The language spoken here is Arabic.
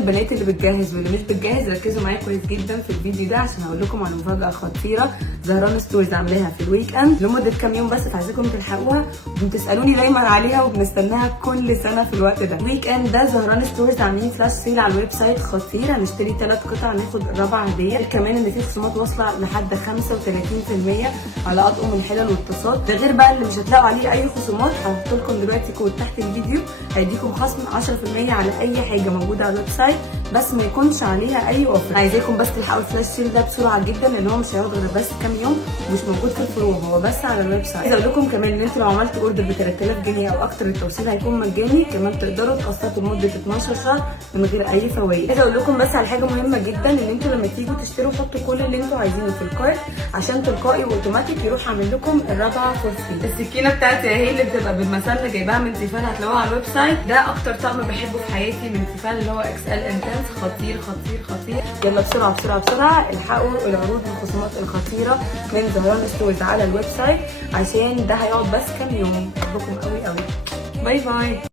البنات اللي بتجهز واللي مش بتجهز ركزوا معايا كويس جدا في الفيديو ده، عشان هقول لكم على مفاجاه خطيره زهران ستورز عاملاها في الويك اند لمده كام يوم بس، فعايزاكم تلحقوها وبتسالوني دايما عليها وبنستناها كل سنه في الوقت ده. الويك اند ده زهران ستورز عاملين فلاش سيل على الويب سايت خطير، هنشتري 3 قطع ناخد الرابعه هديه. كمان ان في خصومات واصله لحد 35% على اطقم الحلل والطاسات، ده غير بقى اللي مش هتلاقوا عليه اي خصومات. هحط لكم دلوقتي كود تحت الفيديو هيديكم خصم 10% على اي حاجه موجوده على الويب سايت، بس ما يكونش عليها اي اوفر. عايزاكم بس تلحقوا الفلاش سيل ده بسرعه جدا، لان هو مش هيقعد غير بس كام يوم ومش موجود في الفروع، هو بس على الويب سايت. عايزه اقول لكم كمان ان انتوا لو عملتوا اوردر ب 3000 جنيه او اكتر التوصيل هيكون مجاني، كمان تقدروا تقسطوا لمده 12 شهر من غير اي فوائد. عايزه اقول لكم بس على حاجه مهمه جدا، ان انتوا لما تيجوا تشتروا حطوا كل اللي انتوا عايزينه في الكارت، عشان تلقائي واوتوماتيك يروح عامل لكم الرابعه فور فري. السكينه بتاعتي اهي اللي بتبقى بالمسله جايباها من تيفال، هتلاقوها على الويب سايت. ده اكتر طقم بحبه في حياتي من تيفال، اللي هو اكس ال انتنس، خطير خطير خطير. يلا بسرعه بسرعه بسرعه الحقوا العروض والخصومات الخطيره من زهران ستورز على الويب سايت، عشان ده هيقعد بس كام يوم. بحبكم قوي قوي، باي باي.